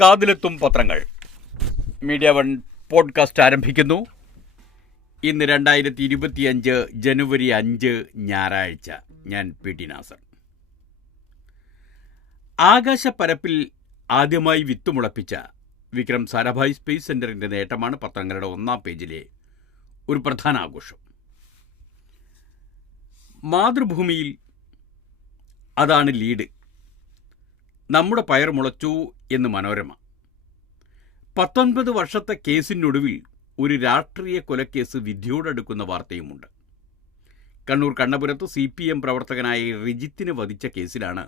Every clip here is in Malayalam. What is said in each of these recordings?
കാതിലെത്തും പത്രങ്ങൾ മീഡിയ വൺ പോഡ്കാസ്റ്റ് ആരംഭിക്കുന്നു. ഇന്ന് 2025 ജനുവരി 5 ഞായറാഴ്ച. ഞാൻ പി.ടി. നാസർ. ആകാശപ്പരപ്പിൽ ആദ്യമായി വിത്തുമുളപ്പിച്ച വിക്രം സാരാഭായ് സ്പേസ് സെൻ്ററിൻ്റെ നേട്ടമാണ് പത്രങ്ങളുടെ ഒന്നാം പേജിലെ ഒരു പ്രധാന ആഘോഷം. മാതൃഭൂമിയിൽ അതാണ് ലീഡ്. നമ്മുടെ പയർ മുളച്ചു എന്ന് മനോരമ. 19 വർഷത്തെ കേസിനൊടുവിൽ ഒരു രാഷ്ട്രീയ കൊലക്കേസ് വിധിയോടടുക്കുന്ന വാർത്തയുമുണ്ട്. കണ്ണൂർ കണ്ണപുരത്ത് CPM പ്രവർത്തകനായ റിജിത്തിനെ വധിച്ച കേസിലാണ്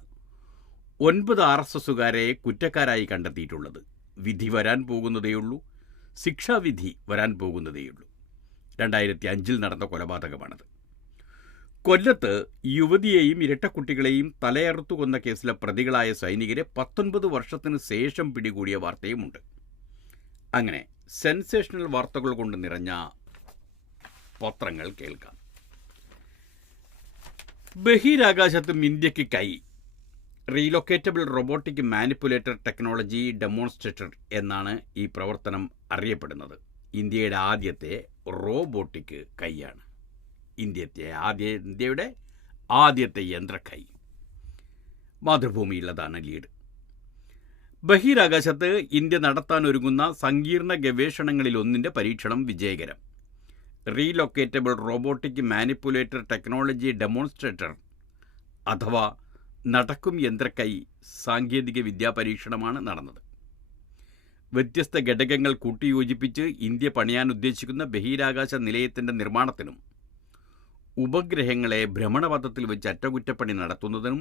9 RSSുകാരെ കുറ്റക്കാരായി കണ്ടെത്തിയിട്ടുള്ളത്. വിധി വരാൻ പോകുന്നതേയുള്ളൂ. ശിക്ഷാവിധി വരാൻ പോകുന്നതേയുള്ളൂ. 2005 നടന്ന കൊലപാതകമാണത്. കൊല്ലത്ത് യുവതിയെയും ഇരട്ടക്കുട്ടികളെയും തലയറുത്തു കൊന്ന കേസിലെ പ്രതികളായ സൈനികരെ 19 വർഷത്തിന് ശേഷം പിടികൂടിയ വാർത്തയുമുണ്ട്. അങ്ങനെ സെൻസേഷണൽ വാർത്തകൾ കൊണ്ട് നിറഞ്ഞ പത്രങ്ങൾ കേൾക്കാം. ബഹിരാകാശത്തും ഇന്ത്യക്ക് കൈ. Relocatable robotic manipulator technology demonstrator എന്നാണ് ഈ പ്രവർത്തനം അറിയപ്പെടുന്നത്. ഇന്ത്യയുടെ ആദ്യത്തെ റോബോട്ടിക് കൈയാണ്. ഇന്ത്യയുടെ ആദ്യത്തെ യന്ത്രക്കൈ. മാതൃഭൂമിയുള്ളതാണ് ലീഡ്. ബഹിരാകാശത്ത് ഇന്ത്യ നടത്താനൊരുങ്ങുന്ന സങ്കീർണ ഗവേഷണങ്ങളിലൊന്നിൻ്റെ പരീക്ഷണം വിജയകരം. Relocatable robotic manipulator technology demonstrator അഥവാ നടക്കും യന്ത്രക്കൈ സാങ്കേതിക വിദ്യാ പരീക്ഷണമാണ് നടന്നത്. വ്യത്യസ്ത ഘടകങ്ങൾ കൂട്ടിയോജിപ്പിച്ച് ഇന്ത്യ പണിയാൻ ഉദ്ദേശിക്കുന്ന ബഹിരാകാശ നിലയത്തിൻ്റെ നിർമ്മാണത്തിനും ഉപഗ്രഹങ്ങളെ ഭ്രമണപഥത്തിൽ വെച്ച് അറ്റകുറ്റപ്പണി നടത്തുന്നതിനും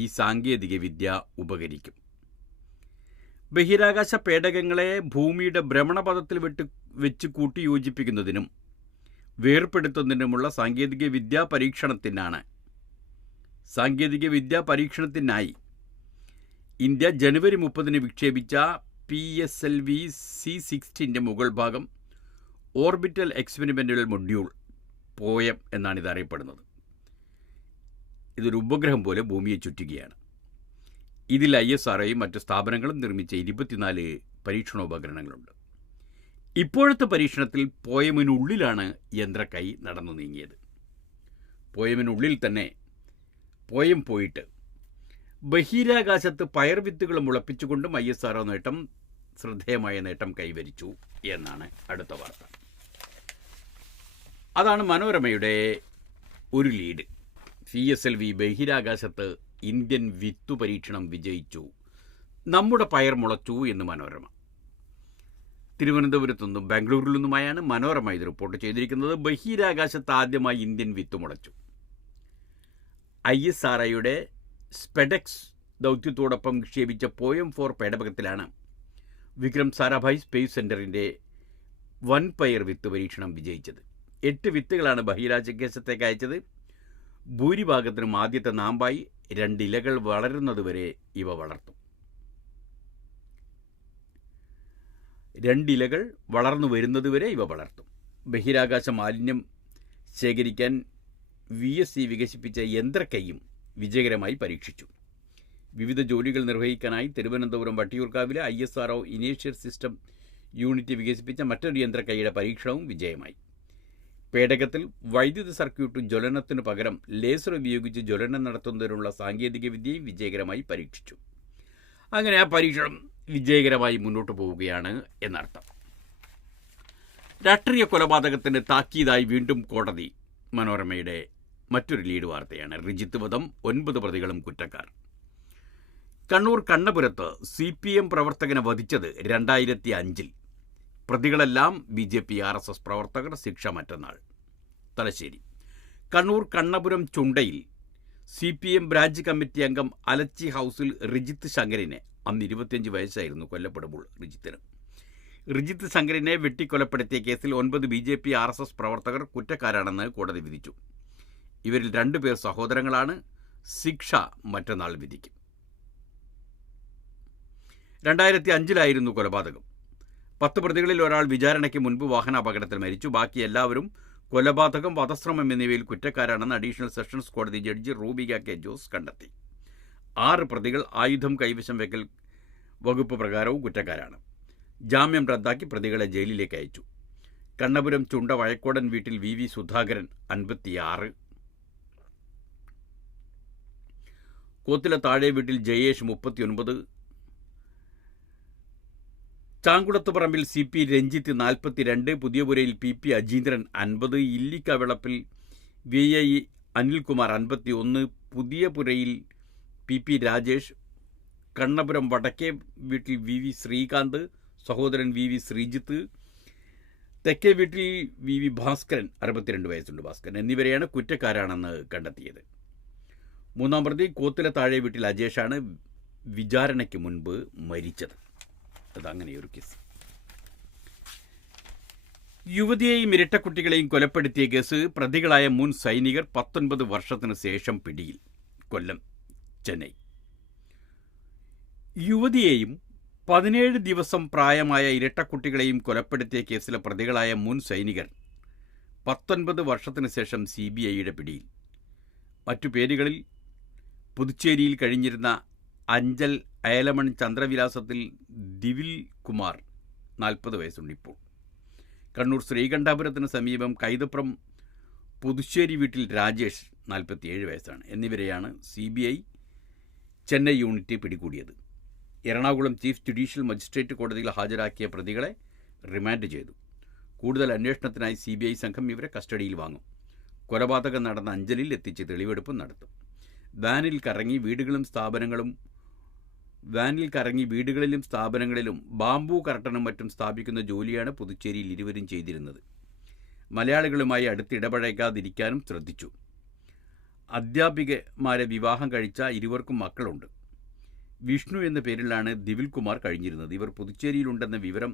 ഈ സാങ്കേതിക വിദ്യ ഉപകരിക്കും. ബഹിരാകാശ പേടകങ്ങളെ ഭൂമിയുടെ ഭ്രമണപഥത്തിൽ വെച്ച് കൂട്ടിയോജിപ്പിക്കുന്നതിനും വേർപെടുത്തുന്നതിനുമുള്ള സാങ്കേതിക വിദ്യാ പരീക്ഷണത്തിനായി ഇന്ത്യ ജനുവരി 30 വിക്ഷേപിച്ച PSLV C-60 മുകൾ ഭാഗം ഓർബിറ്റൽ എക്സ്പെരിമെൻ്റൽ മൊഡ്യൂൾ പോയം എന്നാണ് ഇത് അറിയപ്പെടുന്നത്. ഇതൊരു ഉപഗ്രഹം പോലെ ഭൂമിയെ ചുറ്റുകയാണ്. ഇതിൽ ISROയും മറ്റ് സ്ഥാപനങ്ങളും നിർമ്മിച്ച 24 പരീക്ഷണോപകരണങ്ങളുണ്ട്. ഇപ്പോഴത്തെ പരീക്ഷണത്തിൽ പോയമിനുള്ളിലാണ് യന്ത്രക്കൈ നടന്നു നീങ്ങിയത്. പോയമിനുള്ളിൽ തന്നെ പോയം പോയിട്ട് ബഹിരാകാശത്ത് പയർ വിത്തുകൾ മുളപ്പിച്ചുകൊണ്ടും ISRO ശ്രദ്ധേയമായ നേട്ടം കൈവരിച്ചു എന്നാണ് അടുത്ത വാർത്ത. അതാണ് മനോരമയുടെ ഒരു ലീഡ്. PSLV ബഹിരാകാശത്ത് ഇന്ത്യൻ വിത്തു പരീക്ഷണം വിജയിച്ചു, നമ്മുടെ പയർ മുളച്ചു എന്ന് മനോരമ. തിരുവനന്തപുരത്തു നിന്നും ബാംഗ്ലൂരിൽ നിന്നുമായാണ് മനോരമ ഇത് റിപ്പോർട്ട് ചെയ്തിരിക്കുന്നത്. ബഹിരാകാശത്ത് ആദ്യമായി ഇന്ത്യൻ വിത്തു മുളച്ചു. ISROയുടെ സ്പെഡെക്സ് ദൗത്യത്തോടൊപ്പം നിക്ഷേപിച്ച പോയം 4 പേടകത്തിലാണ് വിക്രം സാരാഭായ് സ്പേസ് സെൻ്ററിൻ്റെ വൻപയർ വിത്ത് പരീക്ഷണം വിജയിച്ചത്. 8 വിത്തുകളാണ് ബഹിരാകാശത്തേക്ക് അയച്ചത്. ഭൂരിഭാഗത്തിനും ആദ്യത്തെ നാമ്പായി 2 ഇലകൾ വളരുന്നതുവരെ ഇവ വളർത്തും. 2 ഇലകൾ വളർന്നു വരുന്നതുവരെ ഇവ വളർത്തും. ബഹിരാകാശ മാലിന്യം ശേഖരിക്കാൻ VSC വികസിപ്പിച്ച യന്ത്രക്കൈയും വിജയകരമായി പരീക്ഷിച്ചു. വിവിധ ജോലികൾ നിർവഹിക്കാനായി തിരുവനന്തപുരം വട്ടിയൂർക്കാവിലെ ISRO ഇനീഷ്യൽ സിസ്റ്റം യൂണിറ്റ് വികസിപ്പിച്ച മറ്റൊരു യന്ത്രക്കൈയുടെ പരീക്ഷണവും വിജയമായി. പേടകത്തിൽ വൈദ്യുത സർക്യൂട്ട് ജ്വലനത്തിനു പകരം ലേസർ ഉപയോഗിച്ച് ജ്വലനം നടത്തുന്നതിനുള്ള സാങ്കേതിക വിദ്യയും വിജയകരമായി പരീക്ഷിച്ചു. അങ്ങനെ ആ പരീക്ഷണം വിജയകരമായി മുന്നോട്ട് പോവുകയാണ് എന്നർത്ഥം. രാഷ്ട്രീയ കൊലപാതകത്തിന് താക്കീതായി വീണ്ടും കോടതി. മനോരമയുടെ മറ്റൊരു ലീഡ് വാർത്തയാണ്. റിജിത്ത് വധം, 9 പ്രതികളും കുറ്റക്കാർ. കണ്ണൂർ കണ്ണപുരത്ത് CPM പ്രവർത്തകനെ വധിച്ചത് 2005. പ്രതികളെല്ലാം BJP RSS പ്രവർത്തകർ. ശിക്ഷ മറ്റന്നാൾ. Thalassery. Kannur Kannapuram ചുണ്ടയിൽ CPM branch committee അംഗം അലച്ചി ഹൗസിൽ റിജിത്ത് ശങ്കറിനെ, അന്ന് 25 വയസ്സായിരുന്നു കൊല്ലപ്പെടുമ്പോൾ റിജിത്ത് ശങ്കറിനെ വെട്ടിക്കൊലപ്പെടുത്തിയ കേസിൽ 9 BJP RSS പ്രവർത്തകർ കുറ്റക്കാരാണെന്ന് കോടതി വിധിച്ചു. ഇവരിൽ 2 പേർ സഹോദരങ്ങളാണ്. ശിക്ഷ മറ്റന്നാൾ വിധിക്കും. 2005 കൊലപാതകം. 10 പ്രതികളിൽ ഒരാൾ വിചാരണയ്ക്ക് മുൻപ് വാഹനാപകടത്തിൽ മരിച്ചു. ബാക്കി എല്ലാവരും കൊലപാതകം, വധശ്രമം എന്നിവയിൽ കുറ്റക്കാരാണെന്ന് അഡീഷണൽ സെഷൻസ് കോടതി ജഡ്ജി റൂബിക കെ ജോസ് കണ്ടെത്തി. 6 പ്രതികൾ ആയുധം കൈവശം വെക്കൽ വകുപ്പ് പ്രകാരവും കുറ്റക്കാരാണ്. ജാമ്യം റദ്ദാക്കി പ്രതികളെ ജയിലിലേക്ക് അയച്ചു. കണ്ണപുരം ചുണ്ട വഴക്കോടൻ വീട്ടിൽ വി വി സുധാകരൻ 56, കോത്തില താഴെ വീട്ടിൽ ജയേഷ് 39, ചാങ്കുളത്തുപറമ്പിൽ സി പി രഞ്ജിത്ത് 42, പുതിയപുരയിൽ പി പി അജീന്ദ്രൻ 50, ഇല്ലിക്കവിളപ്പിൽ വി ഐ അനിൽകുമാർ 51, പുതിയപുരയിൽ പി പി രാജേഷ്, കണ്ണപുരം വടക്കേ വീട്ടിൽ വി വി ശ്രീകാന്ത്, സഹോദരൻ വി വി ശ്രീജിത്ത്, തെക്കേ വീട്ടിൽ വി വി ഭാസ്കരൻ 62 വയസ്സുണ്ട് ഭാസ്കരൻ എന്നിവരെയാണ് കുറ്റക്കാരാണെന്ന് കണ്ടെത്തിയത്. മൂന്നാം പ്രതി കോത്തില താഴെ വീട്ടിൽ അജേഷാണ് വിചാരണയ്ക്ക് മുൻപ് മരിച്ചത്. അതങ്ങനെയൊരു കേസ്. യുവതിയെയും ഇരട്ടക്കുട്ടികളെയും കൊലപ്പെടുത്തിയ കേസ് പ്രതികളായ മുൻ സൈനികർ 19 വർഷത്തിനു ശേഷം പിടിയിൽ. കൊല്ലം, ചെന്നൈ. യുവതിയെയും 17 ദിവസം പ്രായമായ ഇരട്ടക്കുട്ടികളെയും കൊലപ്പെടുത്തിയ കേസിലെ പ്രതികളായ മുൻ സൈനികർ 19 വർഷത്തിനു ശേഷം CBIയുടെ പിടിയിൽ. മറ്റു പേരുകളിൽ പുതുച്ചേരിയിൽ കഴിഞ്ഞിരുന്ന അഞ്ചൽ അയലമൺ ചന്ദ്രവിലാസത്തിൽ ദിവിൽ കുമാർ 40 വയസ്സുണ്ട് ഇപ്പോൾ. കണ്ണൂർ ശ്രീകണ്ഠാപുരത്തിന് സമീപം കൈതപ്രം പുതുശ്ശേരി വീട്ടിൽ രാജേഷ് 47 വയസ്സാണ്. എന്നിവരെയാണ് CBI ചെന്നൈ യൂണിറ്റ് പിടികൂടിയത്. എറണാകുളം ചീഫ് ജുഡീഷ്യൽ മജിസ്ട്രേറ്റ് കോടതിയിൽ ഹാജരാക്കിയ പ്രതികളെ റിമാൻഡ് ചെയ്തു. കൂടുതൽ അന്വേഷണത്തിനായി CBI സംഘം ഇവരെ കസ്റ്റഡിയിൽ വാങ്ങും. കൊലപാതകം നടന്ന അഞ്ചലിൽ എത്തിച്ച് തെളിവെടുപ്പും നടത്തും. വാനിൽ കറങ്ങി വീടുകളിലും സ്ഥാപനങ്ങളിലും ബാംബു കർട്ടനും മറ്റും സ്ഥാപിക്കുന്ന ജോലിയാണ് പുതുച്ചേരിയിൽ ഇരുവരും ചെയ്തിരുന്നത്. മലയാളികളുമായി അടുത്തിടപഴകാതിരിക്കാനും ശ്രദ്ധിച്ചു. അധ്യാപികമാരെ വിവാഹം കഴിച്ച ഇരുവർക്കും മക്കളുണ്ട്. വിഷ്ണു എന്ന പേരിലാണ് ദിവിൽ കുമാർ കഴിഞ്ഞിരുന്നത്. ഇവർ പുതുച്ചേരിയിലുണ്ടെന്ന വിവരം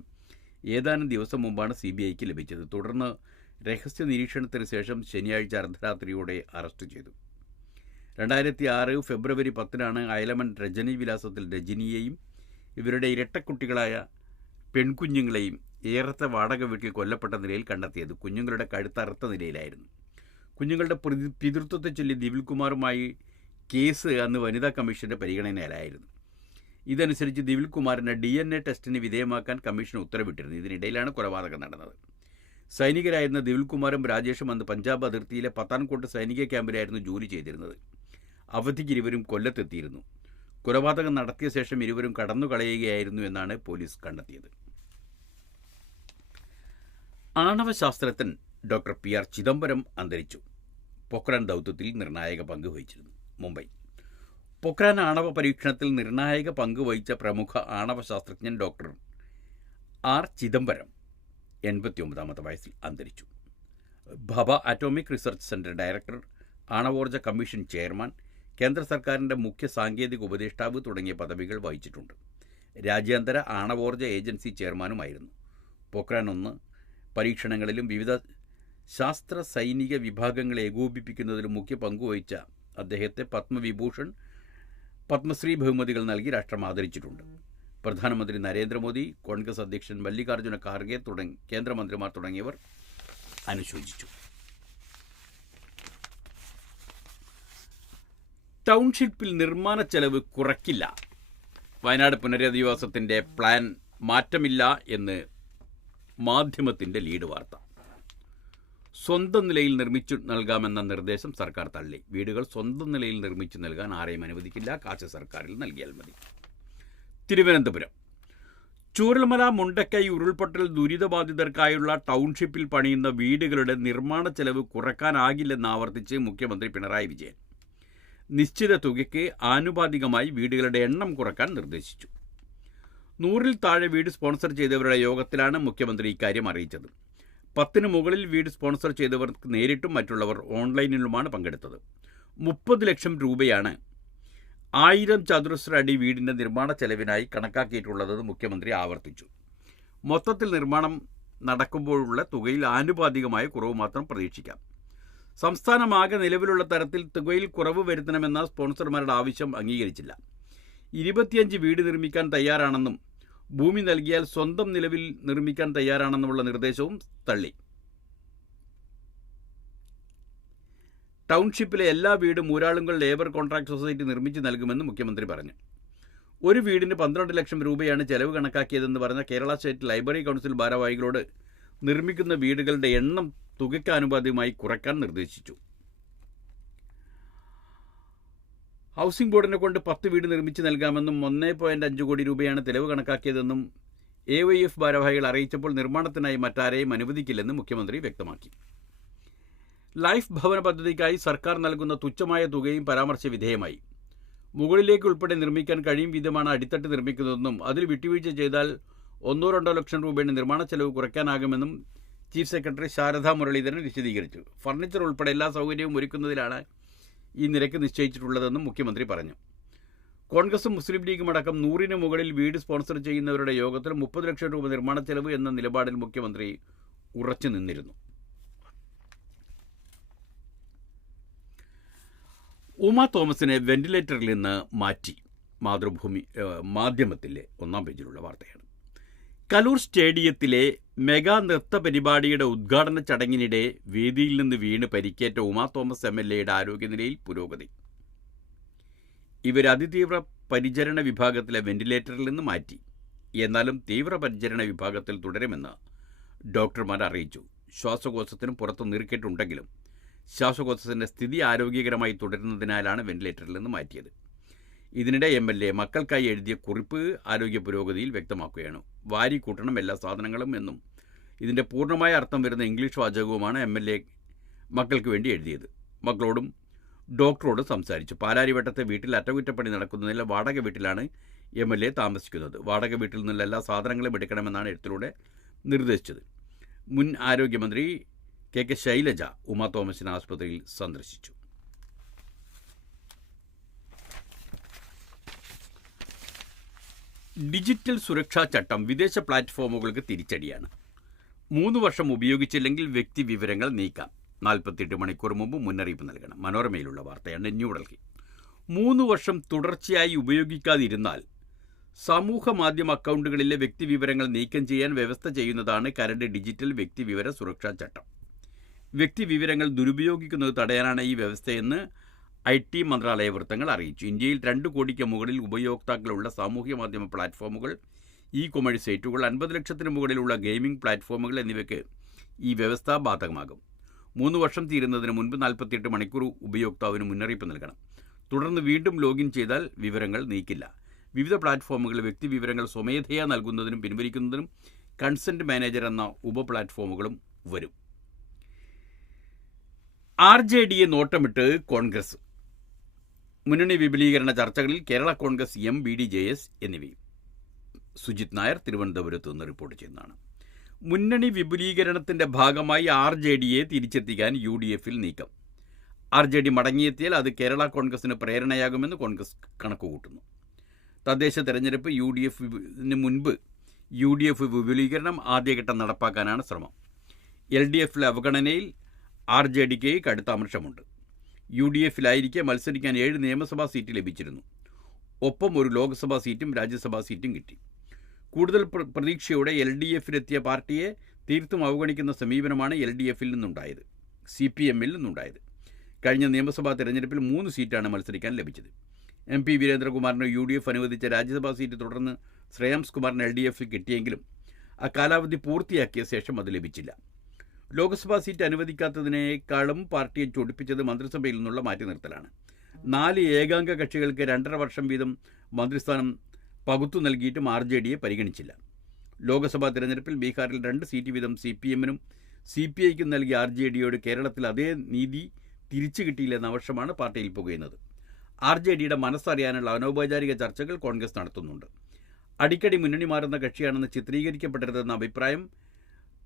ഏതാനും ദിവസം മുമ്പാണ് CBIക്ക് ലഭിച്ചത്. തുടർന്ന് രഹസ്യ നിരീക്ഷണത്തിന് ശേഷം ശനിയാഴ്ച അർദ്ധരാത്രിയോടെ അറസ്റ്റ് ചെയ്തു. 2006 ഫെബ്രുവരി 10 അയലമൺ രജനി വിലാസത്തിൽ രജനിയെയും ഇവരുടെ ഇരട്ടക്കുട്ടികളായ പെൺകുഞ്ഞുങ്ങളെയും ഏറത്തെ വാടക വീട്ടിൽ കൊല്ലപ്പെട്ട നിലയിൽ കണ്ടെത്തിയത്. കുഞ്ഞുങ്ങളുടെ കഴുത്തറുത്ത നിലയിലായിരുന്നു. കുഞ്ഞുങ്ങളുടെ പിതൃത്വത്തെ ചൊല്ലി ദിവിൽ കുമാറുമായി കേസ് അന്ന് വനിതാ കമ്മീഷന്റെ പരിഗണനയിലായിരുന്നു. ഇതനുസരിച്ച് ദിവിൽ കുമാറിനെ DNA ടെസ്റ്റിന് വിധേയമാക്കാൻ കമ്മീഷൻ ഉത്തരവിട്ടിരുന്നു. ഇതിനിടയിലാണ് കൊലപാതകം നടന്നത്. സൈനികരായിരുന്ന ദിവിൽ കുമാറും രാജേഷും അന്ന് പഞ്ചാബ് അതിർത്തിയിലെ പത്താൻകോട്ട് സൈനിക ക്യാമ്പിലായിരുന്നു ജോലി ചെയ്തിരുന്നത്. അവധിക്ക് ഇരുവരും കൊല്ലത്തെത്തിയിരുന്നു. കൊലപാതകം നടത്തിയ ശേഷം ഇരുവരും കടന്നുകളയുകയായിരുന്നു എന്നാണ് പോലീസ് കണ്ടെത്തിയത്. ആണവശാസ്ത്രജ്ഞൻ ഡോക്ടർ PR ചിദംബരം അന്തരിച്ചു. പൊക്രാൻ ദൗത്യത്തിൽ നിർണായക പങ്ക് വഹിച്ചിരുന്നു. മുംബൈ. പൊക്രാൻ ആണവ പരീക്ഷണത്തിൽ നിർണായക പങ്ക് വഹിച്ച പ്രമുഖ ആണവശാസ്ത്രജ്ഞൻ ഡോക്ടർ R ചിദംബരം 89 വയസ്സിൽ അന്തരിച്ചു. Bhabha atomic research centre director, ആണവോർജ കമ്മീഷൻ ചെയർമാൻ, കേന്ദ്ര സർക്കാരിൻ്റെ മുഖ്യ സാങ്കേതിക ഉപദേഷ്ടാവ് തുടങ്ങിയ പദവികൾ വഹിച്ചിട്ടുണ്ട്. രാജ്യാന്തര ആണവോർജ ഏജൻസി ചെയർമാനുമായിരുന്നു. പൊക്രാൻ 1 പരീക്ഷണങ്ങളിലും വിവിധ ശാസ്ത്ര സൈനിക വിഭാഗങ്ങളെ ഏകോപിപ്പിക്കുന്നതിലും മുഖ്യ പങ്കുവഹിച്ച അദ്ദേഹത്തെ പത്മവിഭൂഷൺ, പത്മശ്രീ ബഹുമതികൾ നൽകി രാഷ്ട്രം ആദരിച്ചിട്ടുണ്ട്. പ്രധാനമന്ത്രി നരേന്ദ്രമോദി, കോൺഗ്രസ് അധ്യക്ഷൻ മല്ലികാർജ്ജുന ഖാർഗെ കേന്ദ്രമന്ത്രിമാർ തുടങ്ങിയവർ അനുശോചിച്ചു. ടൗൺഷിപ്പിൽ നിർമ്മാണ ചെലവ് കുറയ്ക്കില്ല. വയനാട് പുനരധിവാസത്തിൻ്റെ പ്ലാൻ മാറ്റമില്ല എന്ന് മാധ്യമത്തിൻ്റെ ലീഡ് വാർത്ത. സ്വന്തം നിലയിൽ നിർമ്മിച്ചു നൽകാമെന്ന നിർദ്ദേശം സർക്കാർ തള്ളി. വീടുകൾ സ്വന്തം നിലയിൽ നിർമ്മിച്ചു നൽകാൻ ആരെയും അനുവദിക്കില്ല. കാശ് സർക്കാരിൽ നൽകിയാൽ മതി. തിരുവനന്തപുരം. ചൂരൽമല മുണ്ടക്കൈ ഉരുൾപൊട്ടൽ ദുരിതബാധിതർക്കായുള്ള ടൗൺഷിപ്പിൽ പണിയുന്ന വീടുകളുടെ നിർമ്മാണ ചെലവ് കുറയ്ക്കാനാകില്ലെന്ന് ആവർത്തിച്ച് മുഖ്യമന്ത്രി പിണറായി വിജയൻ. നിശ്ചിത തുകയ്ക്ക് ആനുപാതികമായി വീടുകളുടെ എണ്ണം കുറയ്ക്കാൻ നിർദ്ദേശിച്ചു. 100-ൽ താഴെ വീട് സ്പോൺസർ ചെയ്തവരുടെ യോഗത്തിലാണ് മുഖ്യമന്ത്രി ഇക്കാര്യം അറിയിച്ചത്. 10-ന് മുകളിൽ വീട് സ്പോൺസർ ചെയ്തവർക്ക് നേരിട്ടും മറ്റുള്ളവർ ഓൺലൈനിലുമാണ് പങ്കെടുത്തത്. 30 ലക്ഷം രൂപയാണ് 1000 ചതുരശ്ര അടി വീടിൻ്റെ നിർമ്മാണ ചെലവിനായി കണക്കാക്കിയിട്ടുള്ളതെന്ന് മുഖ്യമന്ത്രി ആവർത്തിച്ചു. മൊത്തത്തിൽ നിർമ്മാണം നടക്കുമ്പോഴുള്ള തുകയിൽ ആനുപാതികമായ കുറവ് മാത്രം പ്രതീക്ഷിക്കാം. സംസ്ഥാനമാകെ നിലവിലുള്ള തരത്തിൽ തുകയിൽ കുറവ് വരുത്തണമെന്ന സ്പോൺസർമാരുടെ ആവശ്യം അംഗീകരിച്ചില്ല. 25 വീട് നിർമ്മിക്കാൻ തയ്യാറാണെന്നും ഭൂമി നൽകിയാൽ സ്വന്തം നിലവിൽ നിർമ്മിക്കാൻ തയ്യാറാണെന്നുമുള്ള നിർദ്ദേശവും തള്ളി. ടൗൺഷിപ്പിലെ എല്ലാ വീടും ഊരാളുങ്കൽ ലേബർ കോൺട്രാക്ട് സൊസൈറ്റി നിർമ്മിച്ചു നൽകുമെന്ന് മുഖ്യമന്ത്രി പറഞ്ഞു. ഒരു വീടിന് 12 ലക്ഷം രൂപയാണ് ചെലവ് കണക്കാക്കിയതെന്ന് പറഞ്ഞ കേരള സ്റ്റേറ്റ് ലൈബ്രറി കൗൺസിൽ ഭാരവാഹികളോട് നിർമ്മിക്കുന്ന വീടുകളുടെ എണ്ണം തുകയ്ക്ക് ആനുപാതികമായി കുറയ്ക്കാൻ നിർദ്ദേശിച്ചു. ഹൗസിംഗ് ബോർഡിനെ കൊണ്ട് 10 വീട് നിർമ്മിച്ച് നൽകാമെന്നും 1.5 കോടി രൂപയാണ് തെളിവ് കണക്കാക്കിയതെന്നും AYF ഭാരവാഹികൾ അറിയിച്ചപ്പോൾ നിർമ്മാണത്തിനായി മറ്റാരെയും അനുവദിക്കില്ലെന്ന് മുഖ്യമന്ത്രി വ്യക്തമാക്കി. ലൈഫ് ഭവന പദ്ധതിക്കായി സർക്കാർ നൽകുന്ന തുച്ഛമായ തുകയും പരാമർശ വിധേയമായി. മുകളിലേക്ക് ഉൾപ്പെടെ നിർമ്മിക്കാൻ കഴിയും വിധമാണ് അടിത്തട്ട് നിർമ്മിക്കുന്നതെന്നും അതിൽ വിട്ടുവീഴ്ച ചെയ്താൽ 1-2 ലക്ഷം രൂപയുടെ നിർമ്മാണ ചെലവ് കുറയ്ക്കാനാകുമെന്നും ചീഫ് സെക്രട്ടറി ശാരദാ മുരളീധരൻ വിശദീകരിച്ചു. ഫർണിച്ചർ ഉൾപ്പെടെ എല്ലാ സൗകര്യവും ഒരുക്കുന്നതിലാണ് ഈ നിരക്ക് നിശ്ചയിച്ചിട്ടുള്ളതെന്നും മുഖ്യമന്ത്രി പറഞ്ഞു. കോൺഗ്രസും മുസ്ലിം ലീഗും അടക്കം 100-ന് മുകളിൽ വീട് സ്പോൺസർ ചെയ്യുന്നവരുടെ യോഗത്തിൽ 30 ലക്ഷം രൂപ നിർമ്മാണ ചെലവ് എന്ന നിലപാടിൽ മുഖ്യമന്ത്രി ഉറച്ചു നിന്നിരുന്നു. ഉമ തോമസിനെ വെന്റിലേറ്ററിൽ നിന്ന് മാറ്റി. മാതൃഭൂമി മാധ്യമത്തിലെ 1-ാം പേജിലുള്ള വാർത്തയാണ്. കലൂർ സ്റ്റേഡിയത്തിലെ മെഗാ നൃത്ത പരിപാടിയുടെ ഉദ്ഘാടന ചടങ്ങിനിടെ വേദിയിൽ നിന്ന് വീണ് പരിക്കേറ്റ ഉമ തോമസ് MLAയുടെ ആരോഗ്യനിലയിൽ പുരോഗതി. ഇവർ അതിതീവ്ര പരിചരണ വിഭാഗത്തിലെ വെന്റിലേറ്ററിൽ നിന്ന് മാറ്റി. എന്നാലും തീവ്രപരിചരണ വിഭാഗത്തിൽ തുടരുമെന്ന് ഡോക്ടർമാർ അറിയിച്ചു. ശ്വാസകോശത്തിനും പുറത്ത് നീർക്കെട്ടുണ്ടെങ്കിലും ശ്വാസകോശത്തിൻ്റെ സ്ഥിതി ആരോഗ്യകരമായി തുടരുന്നതിനാലാണ് വെന്റിലേറ്ററിൽ നിന്ന് മാറ്റിയത്. ഇതിനിടെ MLA മക്കൾക്കായി എഴുതിയ കുറിപ്പ് ആരോഗ്യ പുരോഗതിയിൽ വ്യക്തമാക്കുകയാണ്. വാരി കൂട്ടണം എല്ലാ സാധനങ്ങളും എന്നും ഇതിൻ്റെ പൂർണ്ണമായ അർത്ഥം വരുന്ന ഇംഗ്ലീഷ് വാചകവുമാണ് MLA മക്കൾക്ക് വേണ്ടി എഴുതിയത്. മക്കളോടും ഡോക്ടറോട് സംസാരിച്ചു. പാലാരിവട്ടത്തെ വീട്ടിൽ അറ്റകുറ്റപ്പണി നടക്കുന്നതിൽ വാടക വീട്ടിലാണ് MLA താമസിക്കുന്നത്. വാടക വീട്ടിൽ നിന്നുള്ള എല്ലാ സാധനങ്ങളും എടുക്കണമെന്നാണ് എഴുത്തിലൂടെ നിർദ്ദേശിച്ചത്. മുൻ ആരോഗ്യമന്ത്രി KK ശൈലജ ഉമ തോമസിനെ ആശുപത്രിയിൽ സന്ദർശിച്ചു. ഡിജിറ്റൽ സുരക്ഷാ ചട്ടം വിദേശ പ്ലാറ്റ്ഫോമുകൾക്ക് തിരിച്ചടിയാണ്. 3 വർഷം ഉപയോഗിച്ചില്ലെങ്കിൽ വ്യക്തി വിവരങ്ങൾ നീക്കാം. 48 മണിക്കൂർ മുമ്പ് മുന്നറിയിപ്പ് നൽകണം. മനോരമയിലുള്ള വാർത്തയാണ്. ന്യൂഡൽഹി. 3 വർഷം തുടർച്ചയായി ഉപയോഗിക്കാതിരുന്നാൽ സമൂഹ മാധ്യമ അക്കൗണ്ടുകളിലെ വ്യക്തിവിവരങ്ങൾ നീക്കം ചെയ്യാൻ വ്യവസ്ഥ ചെയ്യുന്നതാണ് കരട് ഡിജിറ്റൽ വ്യക്തിവിവര സുരക്ഷാ ചട്ടം. വ്യക്തിവിവരങ്ങൾ ദുരുപയോഗിക്കുന്നത് തടയാനാണ് ഈ വ്യവസ്ഥയെന്ന് IT മന്ത്രാലയ വൃത്തങ്ങൾ അറിയിച്ചു. ഇന്ത്യയിൽ 2 കോടിക്ക് മുകളിൽ ഉപയോക്താക്കളുള്ള സാമൂഹ്യ മാധ്യമ പ്ലാറ്റ്ഫോമുകൾ, ഇ-കൊമേഴ്സ് സൈറ്റുകൾ, 50 ലക്ഷത്തിന് മുകളിലുള്ള ഗെയിമിംഗ് പ്ലാറ്റ്ഫോമുകൾ എന്നിവയ്ക്ക് ഈ വ്യവസ്ഥ ബാധകമാകും. 3 വർഷം തീരുന്നതിന് മുൻപ് 48 മണിക്കൂർ ഉപയോക്താവിന് മുന്നറിയിപ്പ് നൽകണം. തുടർന്ന് വീണ്ടും ലോഗിൻ ചെയ്താൽ വിവരങ്ങൾ നീക്കില്ല. വിവിധ പ്ലാറ്റ്ഫോമുകൾ വ്യക്തിവിവരങ്ങൾ സ്വമേധയാ നൽകുന്നതിനും പിൻവലിക്കുന്നതിനും കൺസെൻറ്റ് മാനേജർ എന്ന ഉപ പ്ലാറ്റ്ഫോമുകളും വരും. RJDയെ നോട്ടമിട്ട് കോൺഗ്രസ്. മുന്നണി വിപുലീകരണ ചർച്ചകളിൽ കേരള കോൺഗ്രസ് M, BDJS എന്നിവയും. സുജിത് നായർ തിരുവനന്തപുരത്ത് നിന്ന് റിപ്പോർട്ട് ചെയ്യുന്നതാണ്. മുന്നണി വിപുലീകരണത്തിൻ്റെ ഭാഗമായി RJDയെ തിരിച്ചെത്തിക്കാൻ UDFൽ നീക്കം. RJD മടങ്ങിയെത്തിയാൽ അത് കേരള കോൺഗ്രസിന് പ്രേരണയാകുമെന്ന് കോൺഗ്രസ് കണക്കുകൂട്ടുന്നു. തദ്ദേശ തെരഞ്ഞെടുപ്പ് UDFന് മുൻപ് UDF വിപുലീകരണം ആദ്യഘട്ടം നടപ്പാക്കാനാണ് ശ്രമം. LDFിലെ അവഗണനയിൽ RJDക്ക് കടുത്ത അമർഷമുണ്ട്. UDFിലായിരിക്കെ മത്സരിക്കാൻ 7 നിയമസഭാ സീറ്റ് ലഭിച്ചിരുന്നു. ഒപ്പം ഒരു ലോക്സഭാ സീറ്റും രാജ്യസഭാ സീറ്റും കിട്ടി. കൂടുതൽ പ്രതീക്ഷയോടെ LDFിലെത്തിയ പാർട്ടിയെ തീർത്തും അവഗണിക്കുന്ന സമീപനമാണ് LDFിൽ നിന്നുണ്ടായത്, CPMൽ നിന്നുണ്ടായത്. കഴിഞ്ഞ നിയമസഭാ തെരഞ്ഞെടുപ്പിൽ 3 സീറ്റാണ് മത്സരിക്കാൻ ലഭിച്ചത്. MP വീരേന്ദ്രകുമാറിന് UDF അനുവദിച്ച രാജ്യസഭാ സീറ്റ് തുടർന്ന് ശ്രേയാംസ് കുമാറിന് LDFിൽ കിട്ടിയെങ്കിലും ആ കാലാവധി പൂർത്തിയാക്കിയ ശേഷം അത് ലഭിച്ചില്ല. ലോക്സഭാ സീറ്റ് അനുവദിക്കാത്തതിനേക്കാളും പാർട്ടിയെ ചൊടിപ്പിച്ചത് മന്ത്രിസഭയിൽ നിന്നുള്ള മാറ്റി നിർത്തലാണ്. 4 ഏകാംഗ കക്ഷികൾക്ക് 2.5 വർഷം വീതം മന്ത്രിസ്ഥാനം പകുത്തു നൽകിയിട്ടും RJDയെ പരിഗണിച്ചില്ല. ലോക്സഭാ തെരഞ്ഞെടുപ്പിൽ ബീഹാറിൽ 2 സീറ്റ് വീതം CPMനും CPIക്കും നൽകിയ RJDയോട് കേരളത്തിൽ അതേ നീതി തിരിച്ചു കിട്ടിയില്ലെന്ന അവർഷമാണ് പാർട്ടിയിൽ പുകയുന്നത്. RJDയുടെ മനസ്സറിയാനുള്ള അനൗപചാരിക ചർച്ചകൾ കോൺഗ്രസ് നടത്തുന്നുണ്ട്. അടിക്കടി മുന്നണി മാറുന്ന കക്ഷിയാണെന്ന് ചിത്രീകരിക്കപ്പെടരുതെന്ന അഭിപ്രായം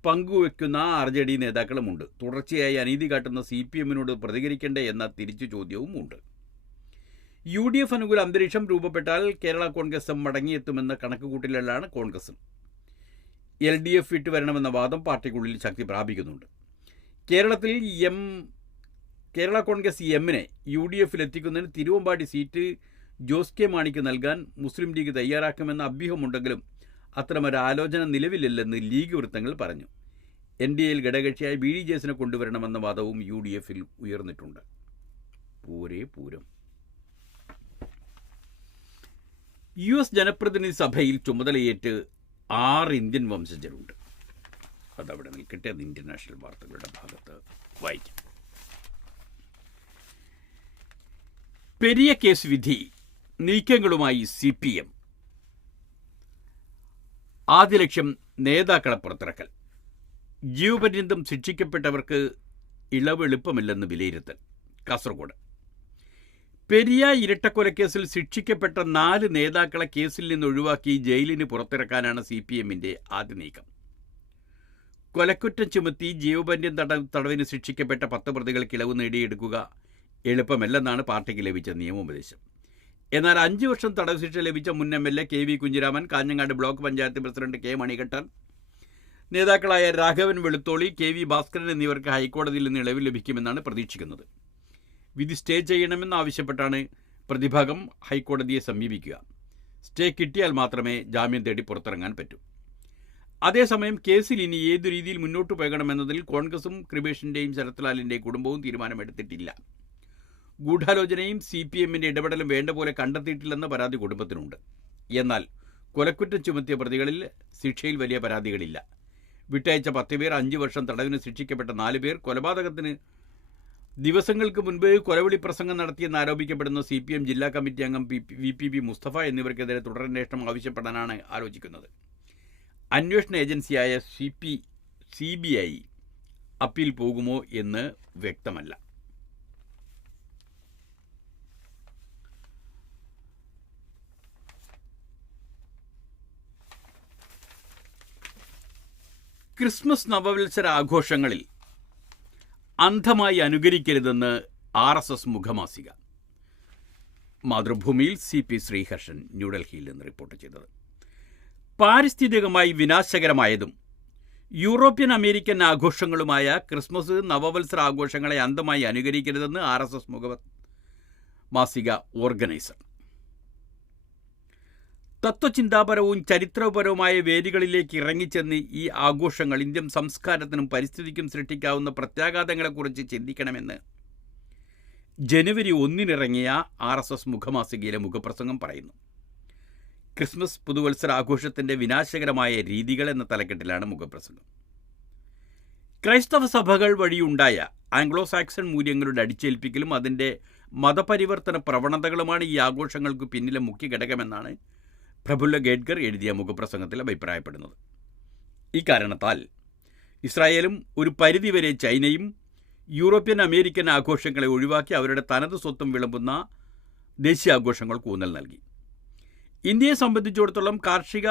പങ്കുവെക്കുന്ന RJD നേതാക്കളുമുണ്ട്. തുടർച്ചയായി അനീതി കാട്ടുന്ന CPMനോട് പ്രതികരിക്കേണ്ടേ എന്ന തിരിച്ചു ചോദ്യവും ഉണ്ട്. UDF അനുകൂല അന്തരീക്ഷം രൂപപ്പെട്ടാൽ കേരള കോൺഗ്രസ് മടങ്ങിയെത്തുമെന്ന കണക്കുകൂട്ടലിലാണ് കോൺഗ്രസ്. LDF വിട്ടുവരണമെന്ന വാദം പാർട്ടിക്കുള്ളിൽ ശക്തി പ്രാപിക്കുന്നുണ്ട്. കേരളത്തിൽ കേരള കോൺഗ്രസ് എമ്മിനെ UDFിലെത്തിക്കുന്നതിന് തിരുവമ്പാടി സീറ്റ് ജോസ് കെ മാണിക്ക് നൽകാൻ മുസ്ലിം ലീഗ് തയ്യാറാക്കുമെന്ന അഭ്യൂഹമുണ്ടെങ്കിലും അത്തരമൊരു ആലോചന നിലവിലില്ലെന്ന് ലീഗ് വൃത്തങ്ങൾ പറഞ്ഞു. NDAയിൽ ഘടകകക്ഷിയായ BDJSനെ കൊണ്ടുവരണമെന്ന വാദവും UDFിൽ ഉയർന്നിട്ടുണ്ട്. പൂരം. US ജനപ്രതിനിധി സഭയിൽ ചുമതലയേറ്റ് 6 ഇന്ത്യൻ വംശജരുണ്ട്. അതവിടെ നിൽക്കട്ടെ, അത് ഇന്റർനാഷണൽ വാർത്തകളുടെ ഭാഗത്ത് വായിക്കാം. പെരിയ കേസ് വിധി നീക്കങ്ങളുമായി CPM. ആദ്യ ലക്ഷ്യം നേതാക്കളെ പുറത്തിറക്കൽ. ജീവപര്യന്തം ശിക്ഷിക്കപ്പെട്ടവർക്ക് ഇളവ് എളുപ്പമില്ലെന്ന് വിലയിരുത്തൽ. കാസർഗോഡ് പെരിയ ഇരട്ടക്കൊലക്കേസിൽ ശിക്ഷിക്കപ്പെട്ട 4 നേതാക്കളെ കേസിൽ നിന്ന് ഒഴിവാക്കി ജയിലിന് പുറത്തിറക്കാനാണ് CPMന്റെ ആദ്യ നീക്കം. കൊലക്കുറ്റം ചുമത്തി ജീവപര്യന്തം തടവിന് ശിക്ഷിക്കപ്പെട്ട 10 പ്രതികൾക്ക് ഇളവ് നേടിയെടുക്കുക എളുപ്പമല്ലെന്നാണ് പാർട്ടിക്ക് ലഭിച്ച നിയമോപദേശം. എന്നാൽ 5 വർഷം തടവ് ശിക്ഷ ലഭിച്ച മുൻ MLA KV Kunhiraman, Kanhangad block panchayat president K Manikandan, നേതാക്കളായ രാഘവൻ വെളുത്തോളി, KV ഭാസ്കരൻ എന്നിവർക്ക് ഹൈക്കോടതിയിൽ നിന്ന് ഇളവ് ലഭിക്കുമെന്നാണ് പ്രതീക്ഷിക്കുന്നത്. വിധി സ്റ്റേ ചെയ്യണമെന്നാവശ്യപ്പെട്ടാണ് പ്രതിഭാഗം ഹൈക്കോടതിയെ സമീപിക്കുക. സ്റ്റേ കിട്ടിയാൽ മാത്രമേ ജാമ്യം തേടി പുറത്തിറങ്ങാൻ പറ്റൂ. അതേസമയം കേസിൽ ഇനി ഏതു രീതിയിൽ മുന്നോട്ട് പോകണമെന്നതിൽ കോൺഗ്രസും കൃപേഷിൻ്റെയും ശരത്ലാലിൻ്റെയും കുടുംബവും തീരുമാനമെടുത്തിട്ടില്ല. ഗൂഢാലോചനയും CPMന്റെ ഇടപെടലും വേണ്ട പോലെ കണ്ടെത്തിയിട്ടില്ലെന്ന പരാതി കുടുംബത്തിനുണ്ട്. എന്നാൽ കൊലക്കുറ്റം ചുമത്തിയ പ്രതികളിൽ ശിക്ഷയിൽ വലിയ പരാതികളില്ല. വിട്ടയച്ച 10 പേർ, 5 വർഷം തടവിന് ശിക്ഷിക്കപ്പെട്ട 4 പേർ, കൊലപാതകത്തിന് ദിവസങ്ങൾക്ക് മുൻപ് കൊലവിളി പ്രസംഗം നടത്തിയെന്ന് ആരോപിക്കപ്പെടുന്ന CPM ജില്ലാ കമ്മിറ്റി അംഗം VPP മുസ്തഫ എന്നിവർക്കെതിരെ തുടരന്വേഷണം ആവശ്യപ്പെടാനാണ് ആലോചിക്കുന്നത്. അന്വേഷണ ഏജൻസിയായ CBI അപ്പീൽ പോകുമോ എന്ന് വ്യക്തമല്ല. ക്രിസ്മസ് നവവത്സര ആഘോഷങ്ങളിൽ അന്ധമായി അനുകരിക്കരുതെന്ന് RSS മുഖമാസിക. മാതൃഭൂമിയിൽ CP ശ്രീഹർഷൻ ന്യൂഡൽഹിയിൽ നിന്ന് റിപ്പോർട്ട് ചെയ്തത്. പാരിസ്ഥിതികമായി വിനാശകരമായതും യൂറോപ്യൻ അമേരിക്കൻ ആഘോഷങ്ങളുമായ ക്രിസ്മസ് നവവത്സര ആഘോഷങ്ങളെ അന്ധമായി അനുകരിക്കരുതെന്ന് RSS മുഖമാസിക ഓർഗനൈസർ. തത്വചിന്താപരവും ചരിത്രപരവുമായ വേദികളിലേക്ക് ഇറങ്ങിച്ചെന്ന് ഈ ആഘോഷങ്ങൾ ഇന്ത്യൻ സംസ്കാരത്തിനും പരിസ്ഥിതിക്കും സൃഷ്ടിക്കാവുന്ന പ്രത്യാഘാതങ്ങളെക്കുറിച്ച് ചിന്തിക്കണമെന്ന് ജനുവരി 1 RSS മുഖമാസികയിലെ മുഖപ്രസംഗം പറയുന്നു. ക്രിസ്മസ് പുതുവത്സര ആഘോഷത്തിൻ്റെ വിനാശകരമായ രീതികൾ എന്ന തലക്കെട്ടിലാണ് മുഖപ്രസംഗം. ക്രൈസ്തവ സഭകൾ വഴിയുണ്ടായ ആംഗ്ലോ സാക്സൺ മൂല്യങ്ങളുടെ അടിച്ചേൽപ്പിക്കലും അതിൻ്റെ മതപരിവർത്തന പ്രവണതകളുമാണ് ഈ ആഘോഷങ്ങൾക്ക് പിന്നിലെ മുഖ്യ ഘടകമെന്നാണ് പ്രഫുല്ല ഗേഡ്കർ എഴുതിയ മുഖപ്രസംഗത്തിൽ അഭിപ്രായപ്പെടുന്നത്. ഇക്കാരണത്താൽ ഇസ്രായേലും ഒരു പരിധിവരെ ചൈനയും യൂറോപ്യൻ അമേരിക്കൻ ആഘോഷങ്ങളെ ഒഴിവാക്കി അവരുടെ തനത് സ്വത്വം വിളമ്പുന്ന ദേശീയാഘോഷങ്ങൾക്ക് ഊന്നൽ നൽകി. ഇന്ത്യയെ സംബന്ധിച്ചിടത്തോളം കാർഷിക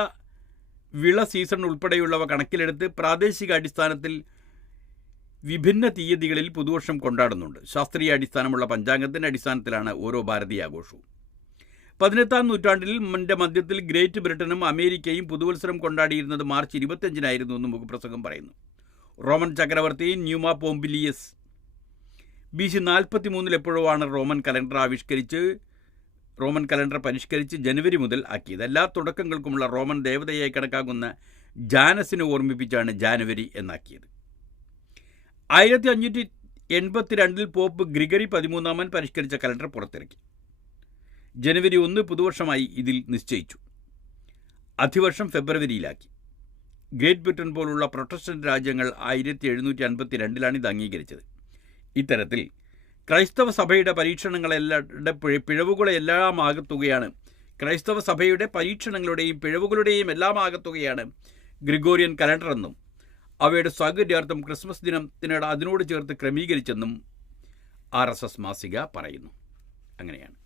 വിള സീസൺ ഉൾപ്പെടെയുള്ളവ കണക്കിലെടുത്ത് പ്രാദേശിക അടിസ്ഥാനത്തിൽ വിഭിന്ന തീയതികളിൽ പുതുവർഷം കൊണ്ടാടുന്നുണ്ട്. ശാസ്ത്രീയ അടിസ്ഥാനമുള്ള പഞ്ചാംഗത്തിൻ്റെ അടിസ്ഥാനത്തിലാണ് ഓരോ ഭാരതീയ ആഘോഷവും. 18-ാം നൂറ്റാണ്ടിൽ മധ്യത്തിൽ ഗ്രേറ്റ് ബ്രിട്ടനും അമേരിക്കയും പുതുവത്സരം കൊണ്ടാടിയിരുന്നത് മാർച്ച് 25-നായിരുന്നു എന്ന് മുഖപ്രസംഗം പറയുന്നു. റോമൻ ചക്രവർത്തി ന്യൂമ പോംപിലിയസ് BC 43 എപ്പോഴോ ആണ് റോമൻ കലണ്ടർ പരിഷ്കരിച്ച് ജനുവരി മുതൽ ആക്കിയത്. എല്ലാ തുടക്കങ്ങൾക്കുമുള്ള റോമൻ ദേവതയായി കണക്കാക്കുന്ന ജാനസിനെ ഓർമ്മിപ്പിച്ചാണ് ജാനുവരി എന്നാക്കിയത്. 1582 പോപ്പ് ഗ്രിഗറി 13 പരിഷ്കരിച്ച കലണ്ടർ പുറത്തിറക്കി. ജനുവരി 1 പുതുവർഷമായി ഇതിൽ നിശ്ചയിച്ചു. അധിവർഷം ഫെബ്രുവരിയിലാക്കി. ഗ്രേറ്റ് ബ്രിട്ടൻ പോലുള്ള പ്രൊട്ടസ്റ്റന്റ് രാജ്യങ്ങൾ 1752 ഇത് അംഗീകരിച്ചത്. ഇത്തരത്തിൽ ക്രൈസ്തവ സഭയുടെ പരീക്ഷണങ്ങളുടെയും പിഴവുകളുടെയും എല്ലാം ആകത്തുകയാണ് ഗ്രിഗോറിയൻ കലണ്ടറെന്നും അവയുടെ സൗകര്യാർത്ഥം ക്രിസ്മസ് ദിനത്തിനോട് അതിനോട് ചേർത്ത് ക്രമീകരിച്ചെന്നും RSS മാസിക പറയുന്നു. അങ്ങനെയാണ്.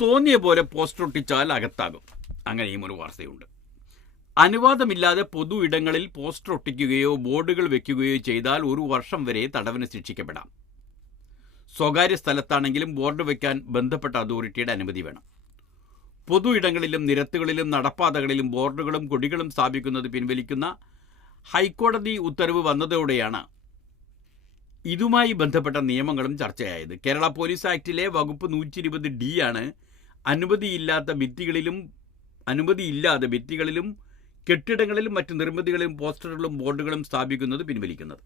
തോന്നിയ പോലെ പോസ്റ്റർ ഒട്ടിച്ചാൽ അകത്താകും. അങ്ങനെയും ഒരു വാർത്തയുണ്ട്. അനുവാദമില്ലാതെ പൊതു ഇടങ്ങളിൽ പോസ്റ്റർ ഒട്ടിക്കുകയോ ബോർഡുകൾ വയ്ക്കുകയോ ചെയ്താൽ 1 വർഷം വരെ തടവിന് ശിക്ഷിക്കപ്പെടാം. സ്വകാര്യ സ്ഥലത്താണെങ്കിലും ബോർഡ് വയ്ക്കാൻ ബന്ധപ്പെട്ട അതോറിറ്റിയുടെ അനുമതി വേണം. പൊതു ഇടങ്ങളിലും നിരത്തുകളിലും നടപ്പാതകളിലും ബോർഡുകളും കൊടികളും സ്ഥാപിക്കുന്നത് പിൻവലിക്കുന്ന ഹൈക്കോടതി ഉത്തരവ് വന്നതോടെയാണ് ഇതുമായി ബന്ധപ്പെട്ട നിയമങ്ങളും ചർച്ചയായത്. കേരള പോലീസ് ആക്ടിലെ വകുപ്പ് 120D ആണ് അനുമതിയില്ലാതെ ഭിത്തികളിലും കെട്ടിടങ്ങളിലും മറ്റ് നിർമ്മിതികളിലും പോസ്റ്ററുകളും ബോർഡുകളും സ്ഥാപിക്കുന്നത് പിൻവലിക്കുന്നത്.